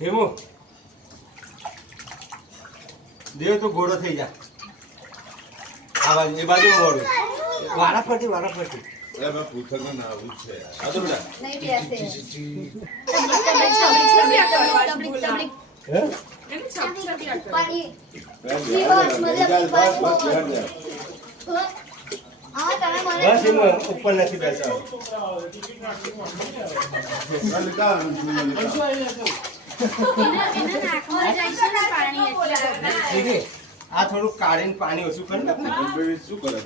હેમો દેવ તો ઘોડો થઈ જા આ બાજુ એ બાજુ મોડું વારાફરતી અરે મેં પૂછવાનું ના આવું છે આ તો બેટા નહીં બેસે હે પાણી હા તમે મને બસ એમ ઉપર નથી બેસવાનું આ થોડું કાઢીને પાણી ઓછું કરી નાખ ને શું કરે